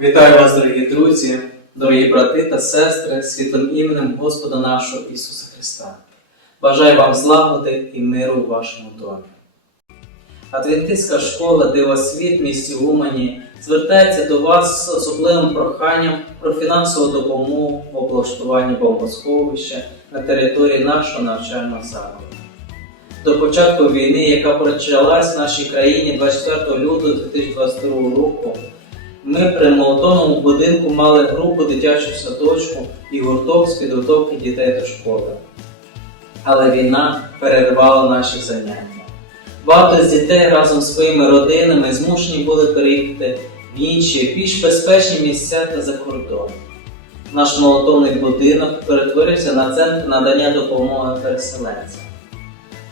Вітаю вас, дорогі друзі, дорогі брати та сестри, світлим іменем Господа нашого Ісуса Христа. Бажаю вам злагоди і миру у вашому домі. Адвентистська школа Дивосвіт в місті Умані звертається до вас з особливим проханням про фінансову допомогу в облаштуванні бомбосховища на території нашого навчального закладу. До початку війни, яка почалась в нашій країні 24 лютого 2022 року, ми при молотовому будинку мали групу дитячого садочку і гурток з підготовки дітей до школи. Але війна перервала наші заняття. Багато з дітей разом з своїми родинами змушені були переїхати в інші більш безпечні місця та за кордон. Наш молотовний будинок перетворився на центр надання допомоги переселенцям.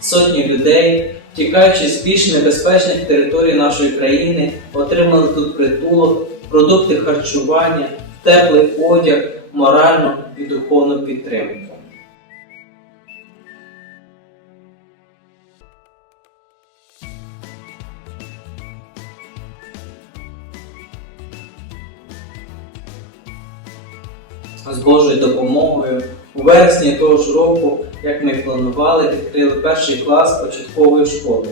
Сотні людей, втікаючи з більш небезпечних територій нашої країни, отримали тут притулок, продукти харчування, теплий одяг, моральну і духовну підтримку. З Божою допомогою у вересні того ж року, як ми планували, відкрили перший клас початкової школи,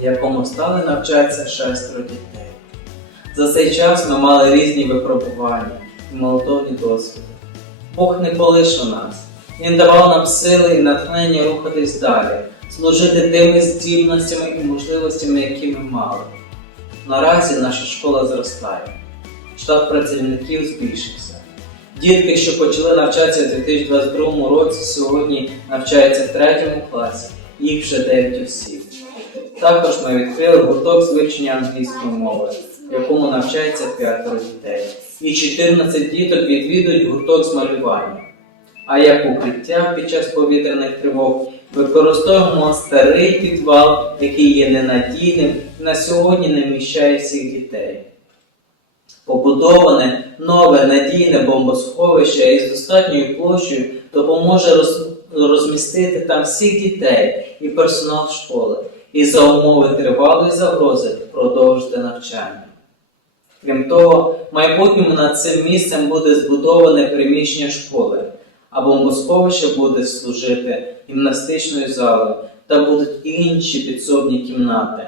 в якому стали навчатися шестеро дітей. За цей час ми мали різні випробування і молотовні досвіди. Бог не полишив нас. Він давав нам сили і натхнення рухатись далі, служити тими здібностями і можливостями, які ми мали. Наразі наша школа зростає, штат працівників збільшився. Дітки, що почали навчатися у 2022 році, сьогодні навчаються в третьому класі, їх вже 9 осіб. Також ми відкрили гурток з вивчення англійської мови, в якому навчається п'ятеро дітей. І 14 діток відвідують гурток з малювання. А як укриття під час повітряних тривог використовуємо старий підвал, який є ненадійним і на сьогодні не вміщає всіх дітей. Побудоване нове надійне бомбосховище із достатньою площею допоможе роз- розмістити там всіх дітей і персонал школи і за умови тривалої загрози продовжити навчання. Крім того, в майбутньому над цим місцем буде збудоване приміщення школи, а бомбосховище буде служити гімнастичною залою та будуть інші підсобні кімнати.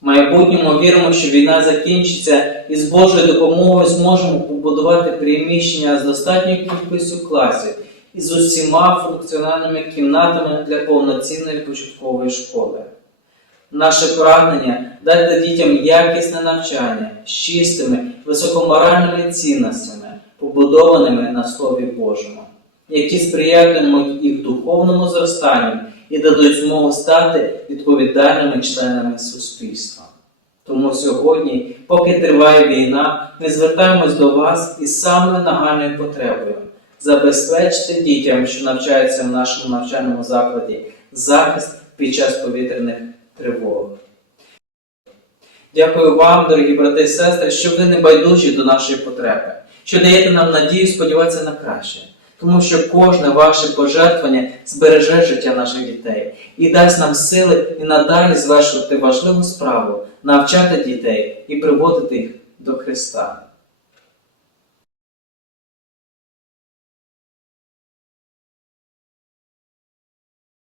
Майбутньому віримо, що війна закінчиться і з Божою допомогою зможемо побудувати приміщення з достатньою кількістю класів і з усіма функціональними кімнатами для повноцінної початкової школи. Наше прагнення дати дітям якісне навчання з чистими, високоморальними цінностями, побудованими на Слові Божому, які сприятимуть їх духовному зростанню і дадуть змогу стати відповідальними членами суспільства. Тому сьогодні, поки триває війна, ми звертаємось до вас із самою нагальною потребою забезпечити дітям, що навчаються в нашому навчальному закладі, захист під час повітряних тривог. Дякую вам, дорогі брати і сестри, що ви не байдужі до нашої потреби, що даєте нам надію сподіватися на краще, тому що кожне ваше пожертвування збереже життя наших дітей і дасть нам сили і надалі звершувати важливу справу, навчати дітей і приводити їх до Христа.